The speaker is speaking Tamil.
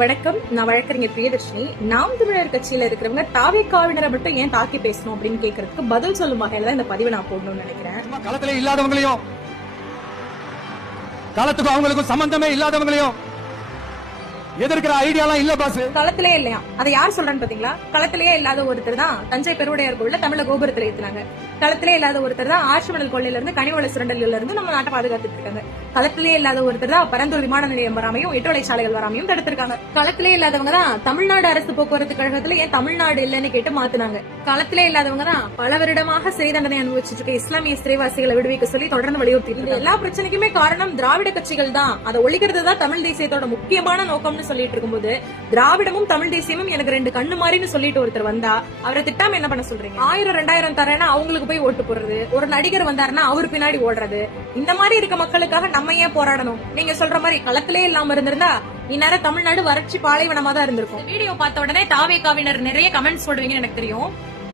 வணக்கம், நான் வழக்கறிஞர் பிரியதர்ஷினி. நாம் தமிழர் கட்சியில இருக்கிறவங்க தாவேக்காவினரை மட்டும் ஏன் தாக்கி பேசணும் அப்படின்னு கேட்கறதுக்கு பதில் சொல்லும் வகையில தான் இந்த பதிவை நான் போடணும்னு நினைக்கிறேன். களத்துல இல்லாதவங்களையும் களத்துக்கும் அவங்களுக்கும் சம்பந்தமே இல்லாதவங்களையும் எதிர்க்கிற ஐடியாலாம் இல்ல பாஸ். களத்திலே இல்லையா? அதை யார் சொல்றான்னு பாத்தீங்களா? களத்திலேயே இல்லாத ஒருத்தர் தான் தஞ்சை பெருவுடையார் கோவில்ல தமிழ கோபுரத்துல ஏத்துனாங்க. களத்திலே இல்லாத ஒருத்தர் தான் ஆழ்மணல் கொள்ளையில இருந்து கனிவள சுரண்டல்ல இருந்து நம்ம நாட்டை பாதுகாத்துட்டு இருக்காங்க. களத்திலே இல்லாத ஒருத்தர் தான் பரந்தூர் விமான நிலையம் வராமையும் எட்டு சாலைகள் வராமையும் தடுத்திருக்காங்க. களத்திலே இல்லாதவங்க தான் தமிழ்நாடு அரசு போக்குவரத்து கழகத்துல ஏன் தமிழ்நாடு இல்லன்னு கேட்டு மாத்தினாங்க. களத்திலே இல்லாதவங்க தான் பல வருடமாக சிறை தண்டனை அனுபவிச்சுட்டு இருக்க இஸ்லாமிய சிறைவாசிகளை விடுவிக்க சொல்லி தொடர்ந்து வலியுறுத்தி எல்லா பிரச்சனைக்குமே காரணம் திராவிட கட்சிகள் தான். அதை ஒழிக்கிறது தான் தமிழ் தேசியத்தோட முக்கியமான நோக்கம்னு சொல்லிட்டு இருக்கும்போது திராவிடமும் தமிழ் தேசியமும் எனக்கு ரெண்டு கண்ணு மாறின்னு சொல்லிட்டு ஒருத்தர் வந்தா அவரை திட்டாம என்ன பண்ண சொல்றீங்க? 1000-2000 தரேன்னா அவங்களுக்கு போய் ஓட்டு போடுறது, ஒரு நடிகர் வந்தாருன்னா அவரு பின்னாடி ஓடுறது, இந்த மாதிரி இருக்க மக்களுக்காக நம்ம ஏன் போராடணும்? நீங்க சொல்ற மாதிரி களத்திலே இல்லாம இருந்திருந்தா இந்நேரம் தமிழ்நாடு வறட்சி பாலைவனமா தான் இருந்திருக்கும். வீடியோ பார்த்த உடனே தாவேக்காவினர் நிறைய கமெண்ட்ஸ் போடுவீங்கன்னு எனக்கு தெரியும்.